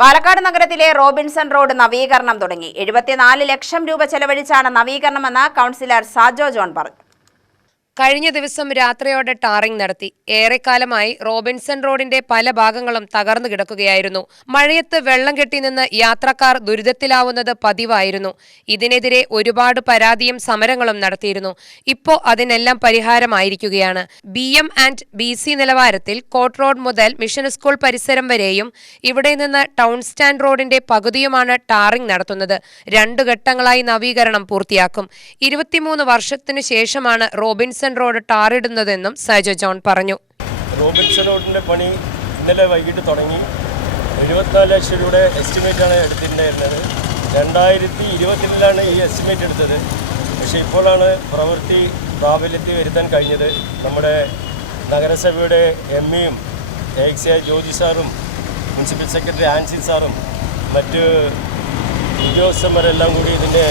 പാലക്കാട് നഗരത്തിലെ Robinson road നവീകരണം തുടങ്ങി. 74 ലക്ഷം രൂപ ചെലവഴിച്ചാണ് നവീകരണമെന്ന് കൗൺസിലർ സാജോ ജോൺ പറഞ്ഞു. കഴിഞ്ഞ ദിവസം രാത്രിയോടെ ടാറിംഗ് നടത്തി. ഏറെക്കാലമായി റോബിൻസൺ റോഡിന്റെ പല ഭാഗങ്ങളും തകർന്നു കിടക്കുകയായിരുന്നു. മഴയത്ത് വെള്ളം കെട്ടിനിന്ന് യാത്രക്കാർ ദുരിതത്തിലാവുന്നത് പതിവായിരുന്നു. ഇതിനെതിരെ ഒരുപാട് പരാതിയും സമരങ്ങളും നടത്തിയിരുന്നു. ഇപ്പോൾ അതിനെല്ലാം പരിഹാരമായിരിക്കുകയാണ്. BM&BC നിലവാരത്തിൽ കോട്ട് റോഡ് മുതൽ മിഷൻ സ്കൂൾ പരിസരം വരെയും ഇവിടെ നിന്ന് ടൗൺ സ്റ്റാൻഡ് റോഡിന്റെ പകുതിയുമാണ് ടാറിംഗ് നടത്തുന്നത്. 2 ഘട്ടങ്ങളായി നവീകരണം പൂർത്തിയാക്കും. 23 വർഷത്തിനു ശേഷമാണ് റോബിൻസൺ റോഡ് ടാറിടുന്നതെന്നും സാജോ ജോൺ പറഞ്ഞു. റോബിൻസൺ റോഡിൻ്റെ പണി ഇന്നലെ വൈകിട്ട് തുടങ്ങി. 74 ലക്ഷം രൂപയുടെ എസ്റ്റിമേറ്റാണ് എടുത്തിട്ടുണ്ടായിരുന്നത്. 2020 ഈ എസ്റ്റിമേറ്റ് എടുത്തത്. പക്ഷേ ഇപ്പോഴാണ് പ്രവൃത്തി പ്രാബല്യത്തിൽ വരുത്താൻ കഴിഞ്ഞത്. നമ്മുടെ നഗരസഭയുടെ MAയും AXI ജോജി സാറും മുനിസിപ്പൽ സെക്രട്ടറി ആൻസി സാറും മറ്റ് ഉദ്യോഗസ്ഥന്മാരെല്ലാം കൂടി ഇതിൻ്റെ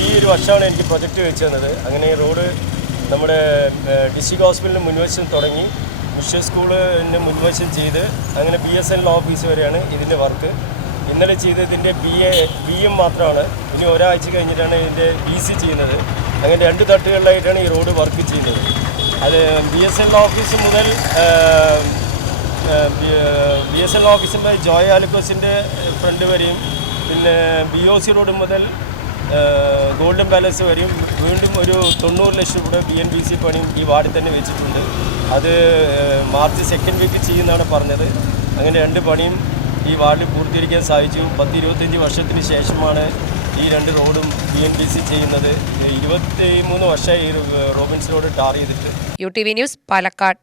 ഈ ഒരു വർഷമാണ് എനിക്ക് പ്രൊജക്റ്റ് വെച്ച് തന്നത്. അങ്ങനെ ഈ റോഡ് നമ്മുടെ ഡിസ്ട്രിക്ട് ഹോസ്പിറ്റലിന് മുൻവശം തുടങ്ങി മിഷൻ സ്കൂളിന് മുൻവശം ചെയ്ത് അങ്ങനെ BSNL ഓഫീസ് വരെയാണ് ഇതിൻ്റെ വർക്ക്. ഇന്നലെ ചെയ്തതിൻ്റെ BM മാത്രമാണ്. ഇനി ഒരാഴ്ച കഴിഞ്ഞിട്ടാണ് ഇതിൻ്റെ BC ചെയ്യുന്നത്. അങ്ങനെ 2 തട്ടുകളിലായിട്ടാണ് ഈ റോഡ് വർക്ക് ചെയ്യുന്നത്. അത് BSNL ഓഫീസ് മുതൽ BSNL ഓഫീസിൻ്റെ ജോയ് ആലുക്കോസിൻ്റെ ഫ്രണ്ട് വരെയും പിന്നെ BOC റോഡ് മുതൽ ഗോൾഡൻ പാലസ് വരെയും വീണ്ടും ഒരു 90 ലക്ഷം രൂപ BNBC പണിയും ഈ വാർഡിൽ തന്നെ വെച്ചിട്ടുണ്ട്. അത് മാർച്ച് 2nd വീക്ക് ചെയ്യുന്നതാണ് പറഞ്ഞത്. അങ്ങനെ 2 പണിയും ഈ വാർഡിൽ പൂർത്തീകരിക്കാൻ സാധിച്ചു. 10-25 വർഷത്തിന് ശേഷമാണ് ഈ 2 റോഡും BNBC ചെയ്യുന്നത്. 23 വർഷമായി ഈ റോബിൻസൺ റോഡ് ടാർ ചെയ്തിട്ട്. UTV news, Palakkad.